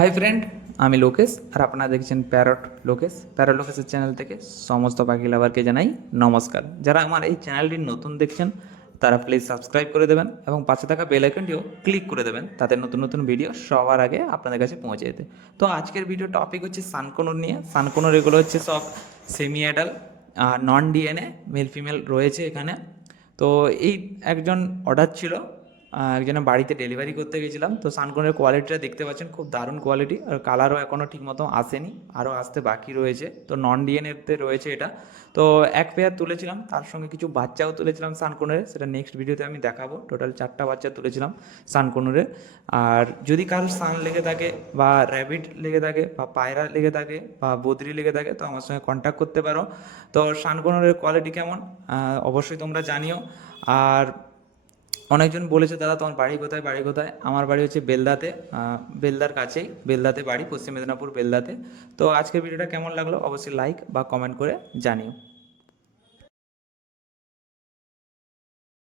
Hi friend, আমি লোকেশ আর আপনারা দেখছেন প্যারট লোকেশের চ্যানেল থেকে সমস্ত পাখি লাভারকে জানাই নমস্কার। যারা আমার এই চ্যানেলটি নতুন দেখছেন তারা প্লিজ সাবস্ক্রাইব করে দেবেন এবং পাশে থাকা বেল আইকনটিও ক্লিক করে দেবেন, তাতে নতুন নতুন ভিডিও সবার আগে আপনাদের কাছে পৌঁছে যেতে। তো আজকের ভিডিও টপিক হচ্ছে সানকনুর নিয়ে। সানকনুর এগুলো হচ্ছে সব সেমি অ্যাডাল্ট আর নন ডিএনএ, মেল ফিমেল রয়েছে এখানে। তো এই একজন অর্ডার ছিল, একজনের বাড়িতে ডেলিভারি করতে গেছিলাম। তো সানকনের কোয়ালিটিটা দেখতে পাচ্ছেন, খুব দারুণ কোয়ালিটি, আর কালারও এখনও ঠিকমতো আসেনি, আরও আসতে বাকি রয়েছে। তো নন ডিএনএতে রয়েছে এটা। তো এক পেয়ার তুলেছিলাম, তার সঙ্গে কিছু বাচ্চাও তুলেছিলাম সানকনের, সেটা নেক্সট ভিডিওতে আমি দেখাবো। টোটাল 4টা বাচ্চা তুলেছিলাম সানকনুরে। আর যদি কারোর সান লেগে থাকে বা র্যাবিট লেগে থাকে বা পায়রা লেগে থাকে বা বদ্রি লেগে থাকে তো আমার সঙ্গে কন্ট্যাক্ট করতে পারো। তো সানকনুরের কোয়ালিটি কেমন অবশ্যই তোমরা জানিও। আর অনেকজন বলেছে, দাদা তোমার বাড়ি কোথায়, বাড়ি কোথায়? আমার বাড়ি হচ্ছে বেলদাতে, বেলদার কাছেই, বেলদাতে বাড়ি, পশ্চিম মেদিনীপুর বেলদাতে। তো আজকের ভিডিওটা কেমন লাগলো অবশ্যই লাইক বা কমেন্ট করে জানিও।